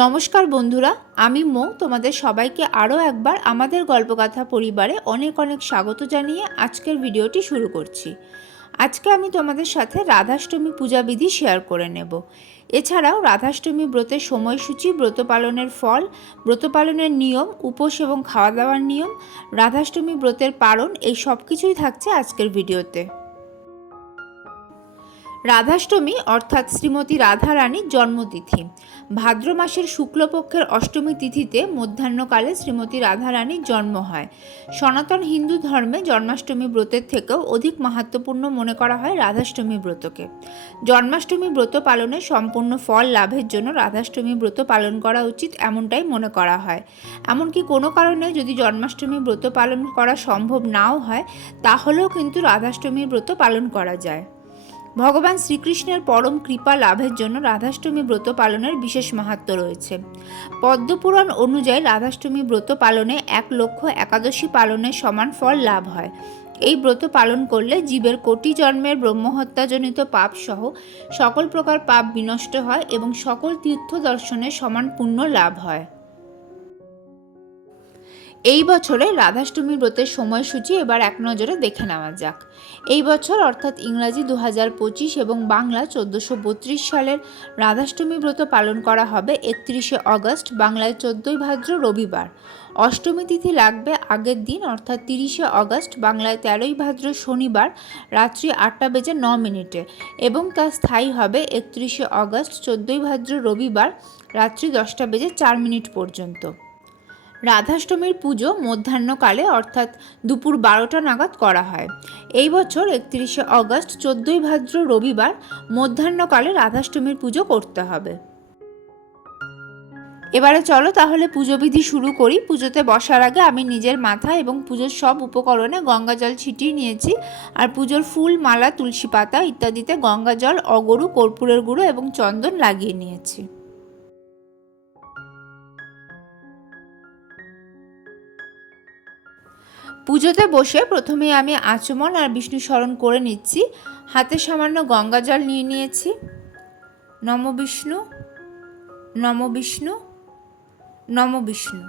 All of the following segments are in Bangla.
নমস্কার বন্ধুরা, আমি মৌ। তোমাদের সবাইকে আরও একবার আমাদের গল্পকথা পরিবারে অনেক অনেক স্বাগত জানিয়ে আজকের ভিডিওটি শুরু করছি। আজকে আমি তোমাদের সাথে রাধাষ্টমী পূজাবিধি শেয়ার করে নেব। এছাড়াও রাধাষ্টমী ব্রতের সময়সূচি, ব্রত পালনের ফল, ব্রত পালনের নিয়ম, উপোস এবং খাওয়া দাওয়ার নিয়ম, রাধাষ্টমী ব্রতের পালন, এই সব কিছুই থাকছে আজকের ভিডিওতে। রাধাষ্টমী অর্থাৎ শ্রীমতী রাধারানীর জন্মতিথি। ভাদ্র মাসের শুক্লপক্ষের অষ্টমী তিথিতে মধ্যাহ্নকালে শ্রীমতী রাধারানীর জন্ম হয়। সনাতন হিন্দু ধর্মে জন্মাষ্টমী ব্রতের থেকেও অধিক মাহাত্মপূর্ণ মনে করা হয় রাধাষ্টমী ব্রতকে। জন্মাষ্টমী ব্রত পালনে সম্পূর্ণ ফল লাভের জন্য রাধাষ্টমী ব্রত পালন করা উচিত এমনটাই মনে করা হয়। এমনকি কোনো কারণে যদি জন্মাষ্টমী ব্রত পালন করা সম্ভব নাও হয়, তাহলেও কিন্তু রাধাষ্টমী ব্রত পালন করা যায়। ভগবান শ্রীকৃষ্ণের পরম কৃপা লাভের জন্য রাধাষ্টমী ব্রত পালনের বিশেষ মাহাত্ম রয়েছে। পদ্মপুরাণ অনুযায়ী রাধাষ্টমী ব্রত পালনে এক লক্ষ একাদশী পালনের সমান ফল লাভ হয়। এই ব্রত পালন করলে জীবের কোটি জন্মের ব্রহ্মহত্যাজনিত পাপ সহ সকল প্রকার পাপ বিনষ্ট হয় এবং সকল তীর্থ দর্শনে সমান পুণ্য লাভ হয়। এই বছরে রাধাষ্টমী ব্রতের সময়সূচি এবার এক নজরে দেখে নেওয়া যাক। এই বছর অর্থাৎ ইংরাজি দু পঁচিশ এবং বাংলা চোদ্দোশো বত্রিশ সালের রাধাষ্টমী ব্রত পালন করা হবে একত্রিশে অগস্ট, বাংলায় চোদ্দোই ভাদ্র রবিবার। অষ্টমী তিথি লাগবে আগের দিন, অর্থাৎ তিরিশে অগস্ট, বাংলায় তেরোই ভাদ্র শনিবার রাত্রি আটটা বেজে ন মিনিটে এবং তা স্থায়ী হবে একত্রিশে অগস্ট, চোদ্দোই ভাদ্র রবিবার রাত্রি দশটা বেজে চার মিনিট পর্যন্ত। রাধাষ্টমীর পুজো মধ্যাহ্নকালে, অর্থাৎ দুপুর বারোটা নাগাদ করা হয়। এই বছর একত্রিশে অগস্ট, চোদ্দোই ভাদ্র রবিবার মধ্যাহ্নকালে রাধাষ্টমীর পুজো করতে হবে। এবারে চলো তাহলে পুজো বিধি শুরু করি। পুজোতে বসার আগে আমি নিজের মাথা এবং পুজোর সব উপকরণে গঙ্গা জল ছিটিয়ে নিয়েছি। আর পুজোর ফুল, মালা, তুলসী পাতা ইত্যাদিতে গঙ্গা জল, অগরু, কর্পূরের গুঁড়ো এবং চন্দন লাগিয়ে নিয়েছি। পুজোতে বসে প্রথমে আমি আচমন আর বিষ্ণু স্মরণ করে নিচ্ছি। হাতে সামান্য গঙ্গা জল নিয়ে নিয়েছি। নম বিষ্ণু নম বিষ্ণু নম বিষ্ণু।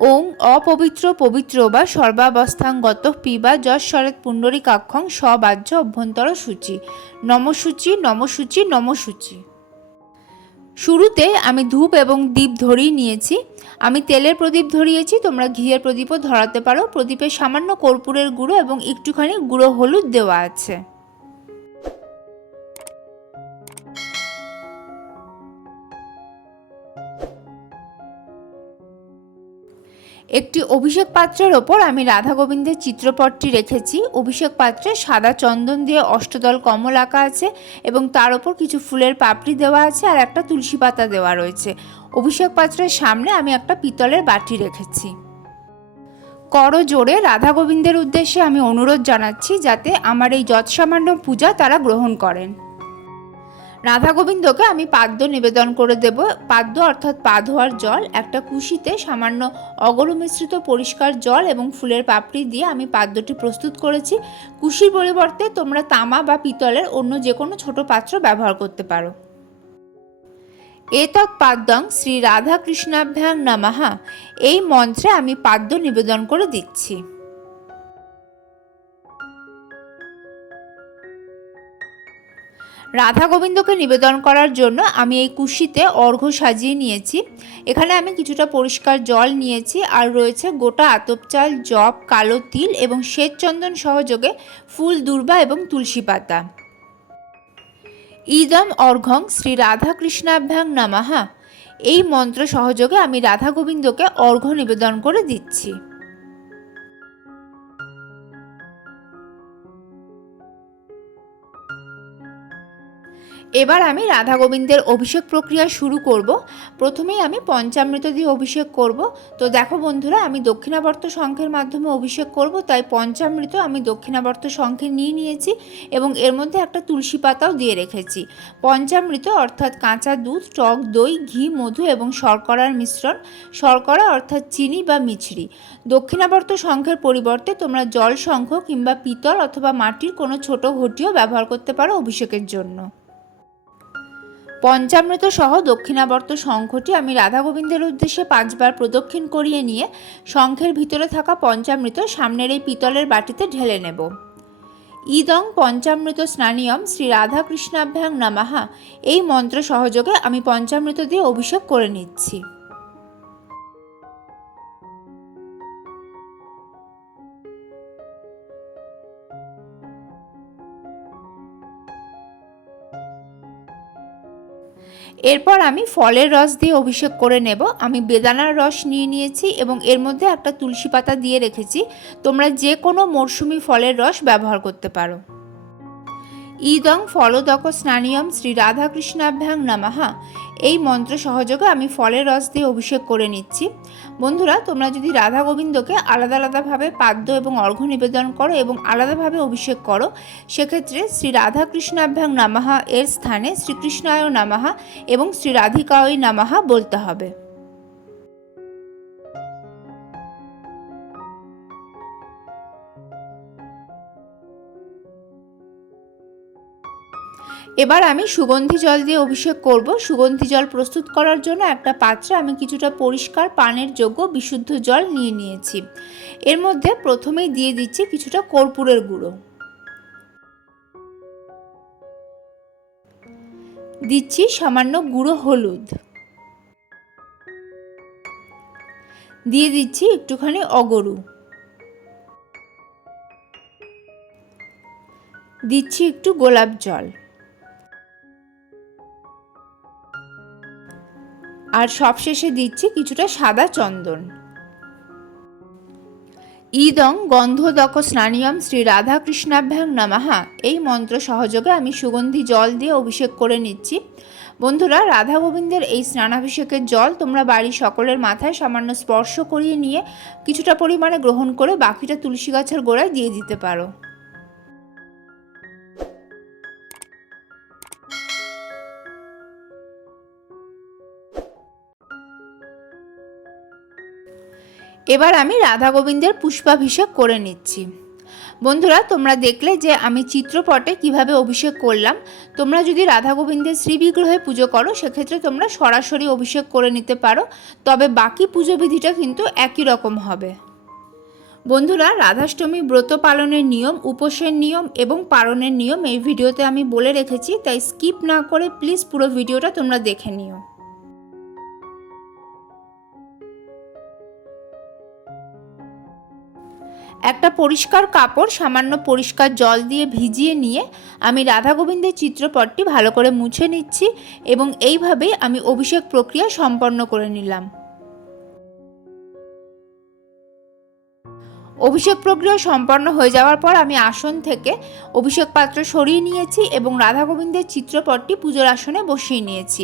ওং অপবিত্র পবিত্র বা সর্বাবস্থাঙ্গত পিবা যশ্বরেত পুণ্ডরিকাক্ষং সবাহ্য অভ্যন্তর সূচি। নমসূচি নমসূচি নমসূচি। শুরুতে আমি ধূপ এবং দীপ ধরিয়ে নিয়েছি। আমি তেলের প্রদীপ ধরিয়েছি, তোমরা ঘিয়ের প্রদীপও ধরাতে পারো। প্রদীপে সামান্য কর্পূরের গুঁড়ো এবং একটুখানি গুঁড়ো হলুদ দেওয়া আছে। একটি অভিষেক পাত্রের ওপর আমি রাধা গোবিন্দের চিত্রপটটি রেখেছি। অভিষেক পাত্রে সাদা চন্দন দিয়ে অষ্টদল কমল আঁকা আছে এবং তার ওপর কিছু ফুলের পাপড়ি দেওয়া আছে আর একটা তুলসী পাতা দেওয়া রয়েছে। অভিষেক পাত্রের সামনে আমি একটা পিতলের বাটি রেখেছি। কর জোরে রাধা গোবিন্দের উদ্দেশ্যে আমি অনুরোধ জানাচ্ছি যাতে আমার এই যৎসামান্য পূজা তারা গ্রহণ করেন। রাধা গোবিন্দকে আমি পাদ্য নিবেদন করে দেব। পাদ্য অর্থাৎ পা ধোয়ার জল, একটা কুশিতে সামান্য অগরু মিশ্রিত পরিষ্কার জল এবং ফুলের পাপড়ি দিয়ে আমি পাদ্যটি প্রস্তুত করেছি। কুশির পরিবর্তে তোমরা তামা বা পিতলের অন্য যে কোনো ছোট পাত্র ব্যবহার করতে পারো। এতৎ পাদ্যং শ্রী রাধা কৃষ্ণাভ্যাং নামাহা এই মন্ত্রে আমি পাদ্য নিবেদন করে দিচ্ছি। রাধা গোবিন্দকে নিবেদন করার জন্য আমি এই কুশিতে অর্ঘ্য সাজিয়ে নিয়েছি। এখানে আমি কিছুটা পরিষ্কার জল নিয়েছি আর রয়েছে গোটা আতপ চাল জব কালো তিল এবং শ্বেতচন্দন সহযোগে ফুল, দুর্বা এবং তুলসী পাতা। ইদম অর্ঘং শ্রী রাধা কৃষ্ণাভ্যাং নামাহা এই মন্ত্র সহযোগে আমি রাধা গোবিন্দকে অর্ঘ্য নিবেদন করে দিচ্ছি। এবার আমি রাধা গোবিন্দের অভিষেক প্রক্রিয়া শুরু করব। প্রথমেই আমি পঞ্চামৃত দিয়ে অভিষেক করব। তো দেখো বন্ধুরা, আমি দক্ষিণাবর্ত শঙ্খের মাধ্যমে অভিষেক করব, তাই পঞ্চামৃত আমি দক্ষিণাবর্ত শঙ্খে নিয়ে নিয়েছি এবং এর মধ্যে একটা তুলসী পাতাও দিয়ে রেখেছি। পঞ্চামৃত অর্থাৎ কাঁচা দুধ, টক দই, ঘি, মধু এবং শর্করার মিশ্রণ। শর্করা অর্থাৎ চিনি বা মিছরি। দক্ষিণাবর্ত শঙ্খের পরিবর্তে তোমরা জল শঙ্খ কিংবা পিতল অথবা মাটির কোনো ছোট ঘটিও ব্যবহার করতে পারো অভিষেকের জন্য। পঞ্চামৃত সহ দক্ষিণাবর্ত শঙ্খটি আমি রাধা গোবিন্দের উদ্দেশ্যে পাঁচবার প্রদক্ষিণ করিয়ে নিয়ে শঙ্খের ভিতরে থাকা পঞ্চামৃত সামনের এই পিতলের বাটিতে ঢেলে নেব। ইদং পঞ্চামৃত স্নানিয়ম শ্রী রাধাকৃষ্ণাভ্যাং নামাহা এই মন্ত্র সহযোগে আমি পঞ্চামৃত দিয়ে অভিষেক করে নিচ্ছি। এরপর আমি ফলের রস দিয়ে অভিষেক করে নেব। আমি বেদানার রস নিয়ে নিয়েছি এবং এর মধ্যে একটা তুলসী পাতা দিয়ে রেখেছি। তোমরা যে কোনো মরশুমি ফলের রস ব্যবহার করতে পারো। ইদং ফলদক স্নানিয়ম শ্রী রাধাকৃষ্ণাভ্যাং নামাহা। এই মন্ত্র সহযোগে আমি ফলের রস দিয়ে অভিষেক করে নিচ্ছি। বন্ধুরা, তোমরা যদি রাধা গোবিন্দকে আলাদা আলাদাভাবে পাদ্য এবং অর্ঘ্য নিবেদন করো এবং আলাদাভাবে অভিষেক করো, সেক্ষেত্রে শ্রী রাধাকৃষ্ণাভ্যাং নামাহা এর স্থানে শ্রীকৃষ্ণায় নামাহা এবং শ্রী রাধিকায় নামাহা বলতে হবে। এবার আমি সুগন্ধি জল দিয়ে অভিষেক করব। সুগন্ধি জল প্রস্তুত করার জন্য একটা পাত্রে আমি কিছুটা পরিষ্কার পানের যোগ্য বিশুদ্ধ জল নিয়ে নিয়েছি। এর মধ্যে প্রথমেই দিয়ে দিচ্ছি কিছুটা কর্পূরের গুঁড়ো। দিচ্ছি সামান্য গুঁড়ো হলুদ। দিয়ে দিচ্ছি একটুখানি অগরু। দিচ্ছি একটু গোলাপ জল। আর সবশেষে দিচ্ছি কিছুটা সাদা চন্দন। ইদং গন্ধদক স্নানিয়ম শ্রী রাধাকৃষ্ণাভ্যাং নামাহা এই মন্ত্র সহযোগে আমি সুগন্ধি জল দিয়ে অভিষেক করে নিচ্ছি। বন্ধুরা, রাধা গোবিন্দের এই স্নানাভিষেকের জল তোমরা বাড়ির সকলের মাথায় সামান্য স্পর্শ করিয়ে নিয়ে কিছুটা পরিমাণে গ্রহণ করে বাকিটা তুলসী গাছের গোড়ায় দিয়ে দিতে পারো। এবার আমি রাধা গোবিন্দের পুষ্পাভিষেক করে নিচ্ছি। বন্ধুরা, তোমরা দেখলে যে আমি চিত্রপটে কীভাবে অভিষেক করলাম। তোমরা যদি রাধা গোবিন্দের শ্রীবিগ্রহে পুজো করো, সেক্ষেত্রে তোমরা সরাসরি অভিষেক করে নিতে পারো, তবে বাকি পুজো বিধিটা কিন্তু একই রকম হবে। বন্ধুরা, রাধাষ্টমী ব্রত পালনের নিয়ম, উপোসের নিয়ম এবং পালনের নিয়ম এই ভিডিওতে আমি বলে রেখেছি, তাই স্কিপ না করে প্লিজ পুরো ভিডিওটা তোমরা দেখে নিও। একটা পরিষ্কার কাপড়, সামান্য পরিষ্কার জল দিয়ে ভিজিয়ে নিয়ে আমি রাধা গোবিন্দের চিত্রপটটি ভালো করে মুছে নিচ্ছি এবং এইভাবেই আমি অভিষেক প্রক্রিয়া সম্পন্ন করে নিলাম। অভিষেক প্রক্রিয়া সম্পন্ন হয়ে যাওয়ার পর আমি আসন থেকে অভিষেক পাত্র সরিয়ে নিয়েছি এবং রাধা গোবিন্দের চিত্রপটটি পুজোর আসনে বসিয়ে নিয়েছি।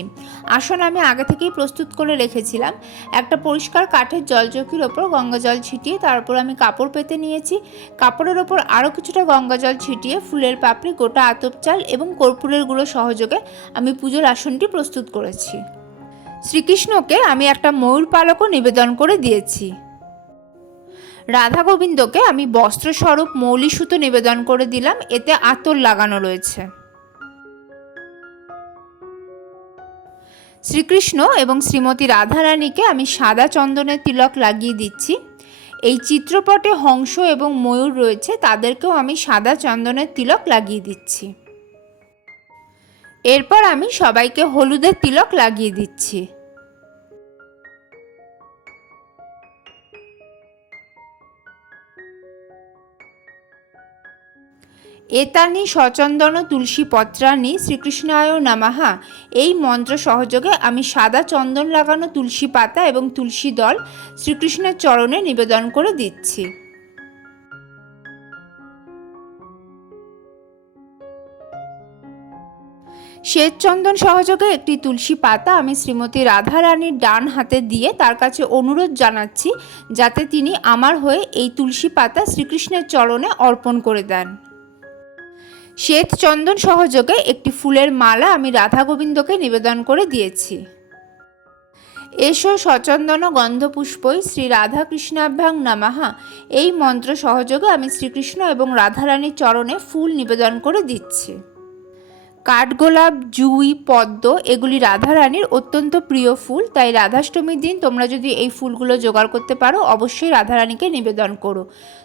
আসন আমি আগে থেকেই প্রস্তুত করে রেখেছিলাম। একটা পরিষ্কার কাঠের জলচকির ওপর গঙ্গা জল ছিটিয়ে তার উপর আমি কাপড় পেতে নিয়েছি। কাপড়ের ওপর আরও কিছুটা গঙ্গা জল ছিটিয়ে ফুলের পাপড়ি, গোটা আতপ চাল এবং কর্পূরের গুঁড়ো সহযোগে আমি পুজোর আসনটি প্রস্তুত করেছি। শ্রীকৃষ্ণকে আমি একটা ময়ূর পালকও নিবেদন করে দিয়েছি। রাধা গোবিন্দকে আমি বস্ত্রস্বরূপ মৌলি সুতো নিবেদন করে দিলাম, এতে আতর লাগানো রয়েছে। শ্রীকৃষ্ণ এবং শ্রীমতী রাধারানীকে আমি সাদা চন্দনের তিলক লাগিয়ে দিচ্ছি। এই চিত্রপটে হংস এবং ময়ূর রয়েছে, তাদেরকেও আমি সাদা চন্দনের তিলক লাগিয়ে দিচ্ছি। এরপর আমি সবাইকে হলুদের তিলক লাগিয়ে দিচ্ছি। এতানি সচন্দন তুলসী পত্রানি শ্রীকৃষ্ণায় নামাহা। এই মন্ত্র সহযোগে আমি সাদা চন্দন লাগানো তুলসী পাতা এবং তুলসী দল শ্রীকৃষ্ণের চরণে নিবেদন করে দিচ্ছি। শ্বেত চন্দন সহযোগে একটি তুলসী পাতা আমি শ্রীমতী রাধা রানীর ডান হাতে দিয়ে তার কাছে অনুরোধ জানাচ্ছি, যাতে তিনি আমার হয়ে এই তুলসী পাতা শ্রীকৃষ্ণের চরণে অর্পণ করে দেন। শ্বেত চন্দন সহযোগে একটি ফুলের মালা আমি রাধা গোবিন্দকে নিবেদন করে দিয়েছি। এসো সচন্দন গন্ধপুষ্পই শ্রী রাধা কৃষ্ণাভ্যাং নামাহা এই মন্ত্র সহযোগে আমি শ্রীকৃষ্ণ এবং রাধারানীর চরণে ফুল নিবেদন করে দিচ্ছি। কাঠগোলাপ, জুঁই, পদ্ম, এগুলি রাধারানীর অত্যন্ত প্রিয় ফুল। তাই রাধাষ্টমীর দিন তোমরা যদি এই ফুলগুলো জোগাড় করতে পারো, অবশ্যই রাধারানীকে নিবেদন করো।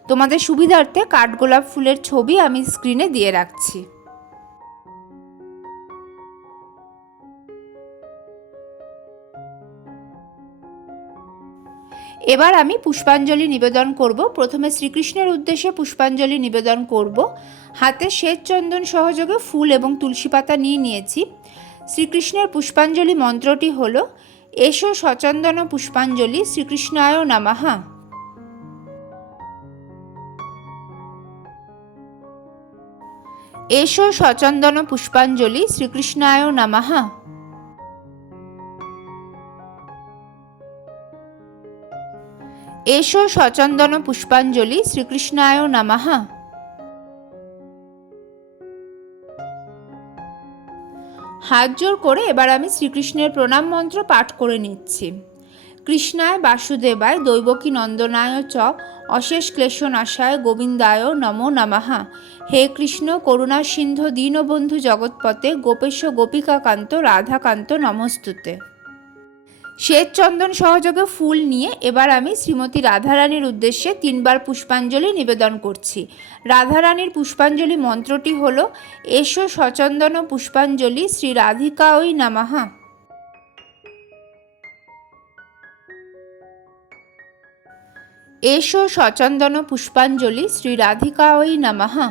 তোমাদের সুবিধার্থে কাঠগোলাপ ফুলের ছবি আমি স্ক্রিনে দিয়ে রাখছি। এবার আমি পুষ্পাঞ্জলি নিবেদন করব। প্রথমে শ্রীকৃষ্ণের উদ্দেশ্যে পুষ্পাঞ্জলি নিবেদন করব। হাতে শ্বেত চন্দন সহযোগে ফুল এবং তুলসী পাতা নিয়ে নিয়েছি। শ্রীকৃষ্ণের পুষ্পাঞ্জলি মন্ত্রটি হল, এসো সচন্দন পুষ্পাঞ্জলি, শ্রীকৃষ্ণায় নামাহা এসো সচন্দন পুষ্পাঞ্জলি, শ্রীকৃষ্ণায় নামাহা এসো সচন্দন পুষ্পাঞ্জলি শ্রীকৃষ্ণায় নামাহা হাত জোর করে এবার আমি শ্রীকৃষ্ণের প্রণাম মন্ত্র পাঠ করে নিচ্ছি। কৃষ্ণায় বাসুদেবায় দৈবকী নন্দনায় চ অশেষ ক্লেশনাশায় গোবিন্দায় নমো নমঃ। হে কৃষ্ণ, করুণা সিন্ধু, দীনবন্ধু জগৎপতে গোপেশ গোপিকাকান্ত, রাধাকান্ত নমস্তুতে। শ্বেত চন্দন সহযোগে ফুল নিয়ে এবার আমি শ্রীমতী রাধারানীর উদ্দেশ্যে তিনবার পুষ্পাঞ্জলি নিবেদন করছি। রাধারানীর পুষ্পাঞ্জলি মন্ত্রটি হল, এসো সচন্দন পুষ্পাঞ্জলি শ্রী রাধিকা ওই নামাহা। এসো সচন্দন পুষ্পাঞ্জলি শ্রী রাধিকা ওই নামাহা।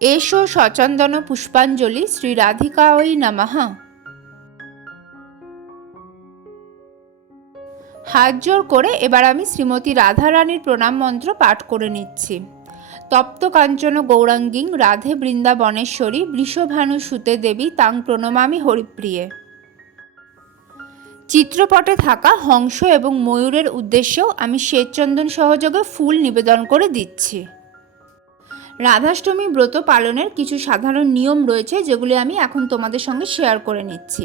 এসো সচন্দন পুষ্পাঞ্জলি শ্রী রাধিকা ওই নামাহা হাত জোর করে এবার আমি শ্রীমতী রাধারানীর প্রণাম মন্ত্র পাঠ করে নিচ্ছি। তপ্ত কাঞ্চন গৌরাঙ্গিং রাধে বৃন্দাবনেশ্বরী বৃষভানু সুতে দেবী তাং প্রণমামি হরিপ্রিয়ে। চিত্রপটে থাকা হংস এবং ময়ূরের উদ্দেশ্যেও আমি শ্বেতচন্দন সহযোগে ফুল নিবেদন করে দিচ্ছি। রাধাষ্টমী ব্রত পালনের কিছু সাধারণ নিয়ম রয়েছে, যেগুলি আমি এখন তোমাদের সঙ্গে শেয়ার করে নিচ্ছি।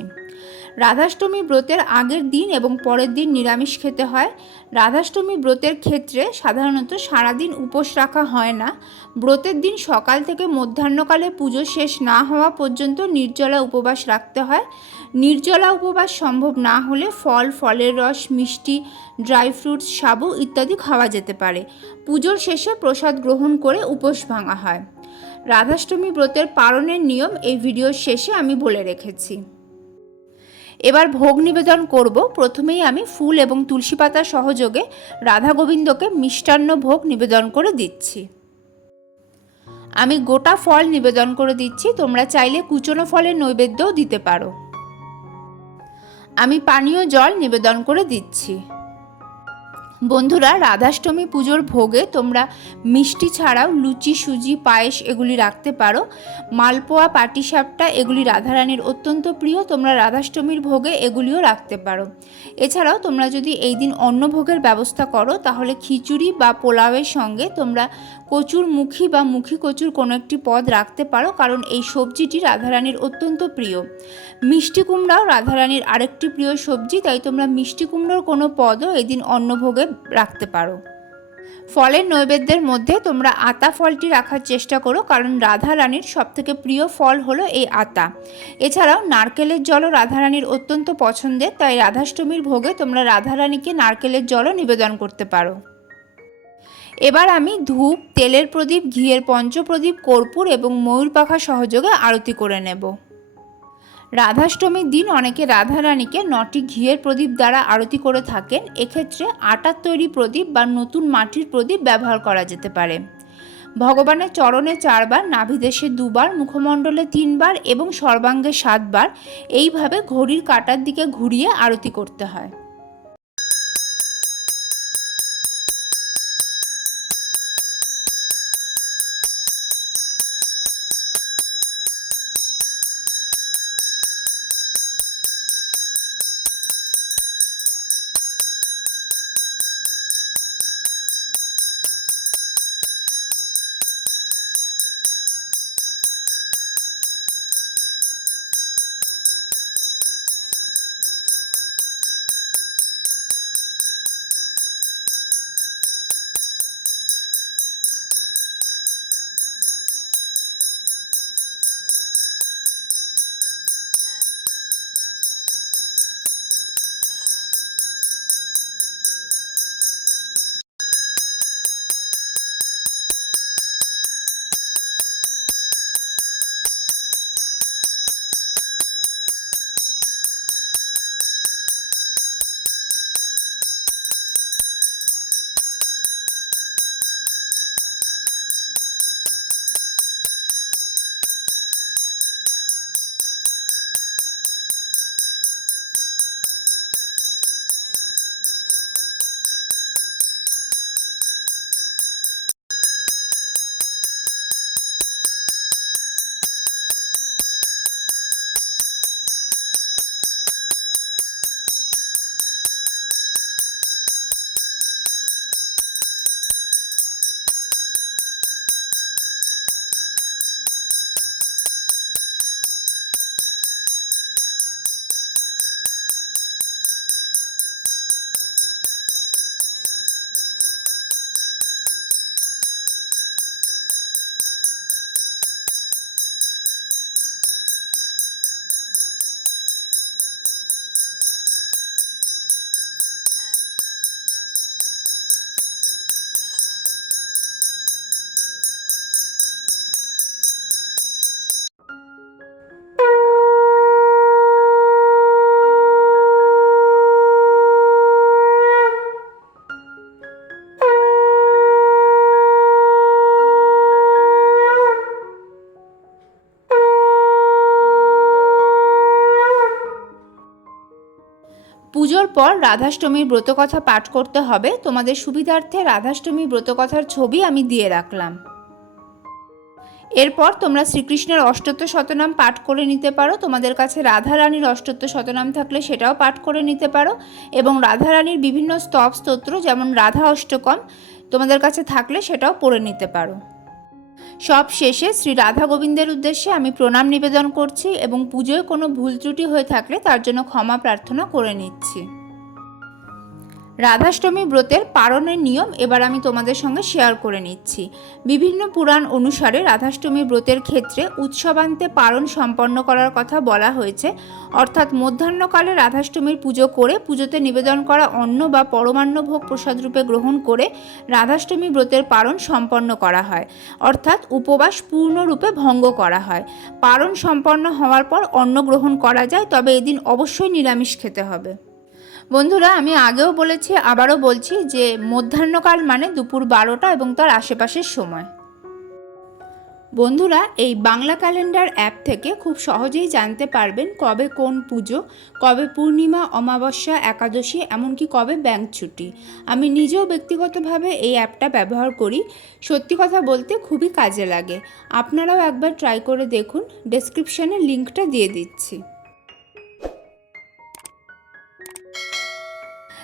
রাধাষ্টমী ব্রতের আগের দিন এবং পরের দিন নিরামিষ খেতে হয়। রাধাষ্টমী ব্রতের ক্ষেত্রে সাধারণত সারাদিন উপোস রাখা হয় না। ব্রতের দিন সকাল থেকে মধ্যাহ্নকালে পুজো শেষ না হওয়া পর্যন্ত নির্জলা উপবাস রাখতে হয়। নির্জলা উপবাস সম্ভব না হলে ফল, ফলের রস, মিষ্টি, ড্রাই ফ্রুটস, সাবু ইত্যাদি খাওয়া যেতে পারে। পুজোর শেষে প্রসাদ গ্রহণ করে উপোস ভাঙা হয়। রাধাষ্টমী ব্রতের পালনের নিয়ম এই ভিডিওর শেষে আমি বলে রেখেছি। এবার ভোগ নিবেদন করব। প্রথমেই আমি ফুল এবং তুলসী পাতা সহযোগে রাধা গোবিন্দকে মিষ্টান্ন ভোগ নিবেদন করে দিচ্ছি। আমি গোটা ফল নিবেদন করে দিচ্ছি। তোমরা চাইলে কুচনো ফলের নৈবেদ্যও দিতে পারো। আমি পানীয় জল নিবেদন করে দিচ্ছি। বন্ধুরা, রাধাষ্টমী পুজোর ভোগে তোমরা মিষ্টি ছাড়াও লুচি, সুজি, পায়েস এগুলি রাখতে পারো। মালপোয়া, পাটিসাপটা এগুলি রাধারানীর অত্যন্ত প্রিয়, তোমরা রাধাষ্টমীর ভোগে এগুলিও রাখতে পারো। এছাড়াও তোমরা যদি এই দিন অন্নভোগের ব্যবস্থা করো, তাহলে খিচুড়ি বা পোলাওয়ের সঙ্গে তোমরা কচুর মুখী বা মুখী কচুর কোনো একটি পদ রাখতে পারো, কারণ এই সবজিটি রাধারানীর অত্যন্ত প্রিয়। মিষ্টি কুমড়াও রাধারানীর আরেকটি প্রিয় সবজি, তাই তোমরা মিষ্টি কুমড়োর কোনো পদও এদিন অন্নভোগে রাখতে পারো। ফলের নৈবেদ্যের মধ্যে তোমরা আতা ফলটি রাখার চেষ্টা করো, কারণ রাধা রানীর সবথেকে প্রিয় ফল হলো এই আতা। এছাড়াও নারকেলের জলও রাধারানীর অত্যন্ত পছন্দের, তাই রাধাষ্টমীর ভোগে তোমরা রাধারানীকে নারকেলের জলও নিবেদন করতে পারো। এবার আমি ধূপ, তেলের প্রদীপ, ঘিয়ের পঞ্চপ্রদীপ, কর্পূর এবং ময়ূর পাখা সহযোগে আরতি করে নেব। রাধাষ্টমীর দিন অনেকে রাধারানীকে নটি ঘিয়ের প্রদীপ দ্বারা আরতি করে থাকেন। এক্ষেত্রে আটার তৈরি প্রদীপ বা নতুন মাটির প্রদীপ ব্যবহার করা যেতে পারে। ভগবানের চরণে চারবার, নাভিদেশে দুবার, মুখমণ্ডলে তিনবার এবং সর্বাঙ্গে সাতবার এইভাবে ঘড়ির কাটার দিকে ঘুরিয়ে আরতি করতে হয়। পর রাধাষ্টমীর ব্রতকথা পাঠ করতে হবে। তোমাদের সুবিধার্থে রাধাষ্টমী ব্রতকথার ছবি আমি দিয়ে রাখলাম। এরপর তোমরা শ্রীকৃষ্ণের অষ্টত্ব শতনাম পাঠ করে নিতে পারো। তোমাদের কাছে রাধা রানীর অষ্টত্ব শতনাম থাকলে সেটাও পাঠ করে নিতে পারো। এবং রাধা রানীর বিভিন্ন স্তব স্তোত্র, যেমন রাধা অষ্টকম, তোমাদের কাছে থাকলে সেটাও পড়ে নিতে পারো। সব শেষে শ্রী রাধা গোবিন্দের উদ্দেশ্যে আমি প্রণাম নিবেদন করছি এবং পুজোয় কোনো ভুল ত্রুটি হয়ে থাকলে তার জন্য ক্ষমা প্রার্থনা করে নিচ্ছি। রাধাষ্টমী ব্রতের পারণের নিয়ম এবার আমি তোমাদের সঙ্গে শেয়ার করে নিচ্ছি। বিভিন্ন পুরাণ অনুসারে রাধাষ্টমী ব্রতের ক্ষেত্রে উৎসবান্তে পারণ সম্পন্ন করার কথা বলা হয়েছে। অর্থাৎ মধ্যাহ্নকালে রাধাষ্টমীর পুজো করে পুজোতে নিবেদন করা অন্ন বা পরমান্ন ভোগ প্রসাদ রূপে গ্রহণ করে রাধাষ্টমী ব্রতের পারণ সম্পন্ন করা হয়। অর্থাৎ উপবাস পূর্ণরূপে ভঙ্গ করা হয়। পারণ সম্পন্ন হওয়ার পর অন্ন গ্রহণ করা যায়, তবে এদিন অবশ্যই নিরামিষ খেতে হবে। বন্ধুরা, আমি আগেও বলেছি, আবারও বলছি যে মধ্যাহ্নকাল মানে দুপুর বারোটা এবং তার আশেপাশের সময়। বন্ধুরা, এই বাংলা ক্যালেন্ডার অ্যাপ থেকে খুব সহজেই জানতে পারবেন কবে কোন পুজো, কবে পূর্ণিমা, অমাবস্যা, একাদশী, এমনকি কবে ব্যাংক ছুটি। আমি নিজেও ব্যক্তিগতভাবে এই অ্যাপটা ব্যবহার করি। সত্যি কথা বলতে খুবই কাজে লাগে। আপনারাও একবার ট্রাই করে দেখুন ডেসক্রিপশানে লিঙ্কটা দিয়ে দিচ্ছি।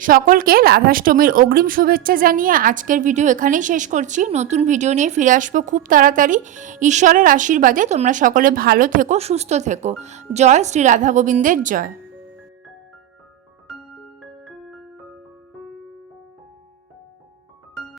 সকলকে রাধাষ্টমীর অগ্রিম শুভেচ্ছা জানিয়ে আজকের ভিডিও এখানেই শেষ করছি। নতুন ভিডিও নিয়ে ফিরে আসব খুব তাড়াতাড়ি। ঈশ্বরের আশীর্বাদে তোমরা সকলে ভালো থেকো, সুস্থ থেকো। জয় শ্রী রাধা গোবিন্দের জয়।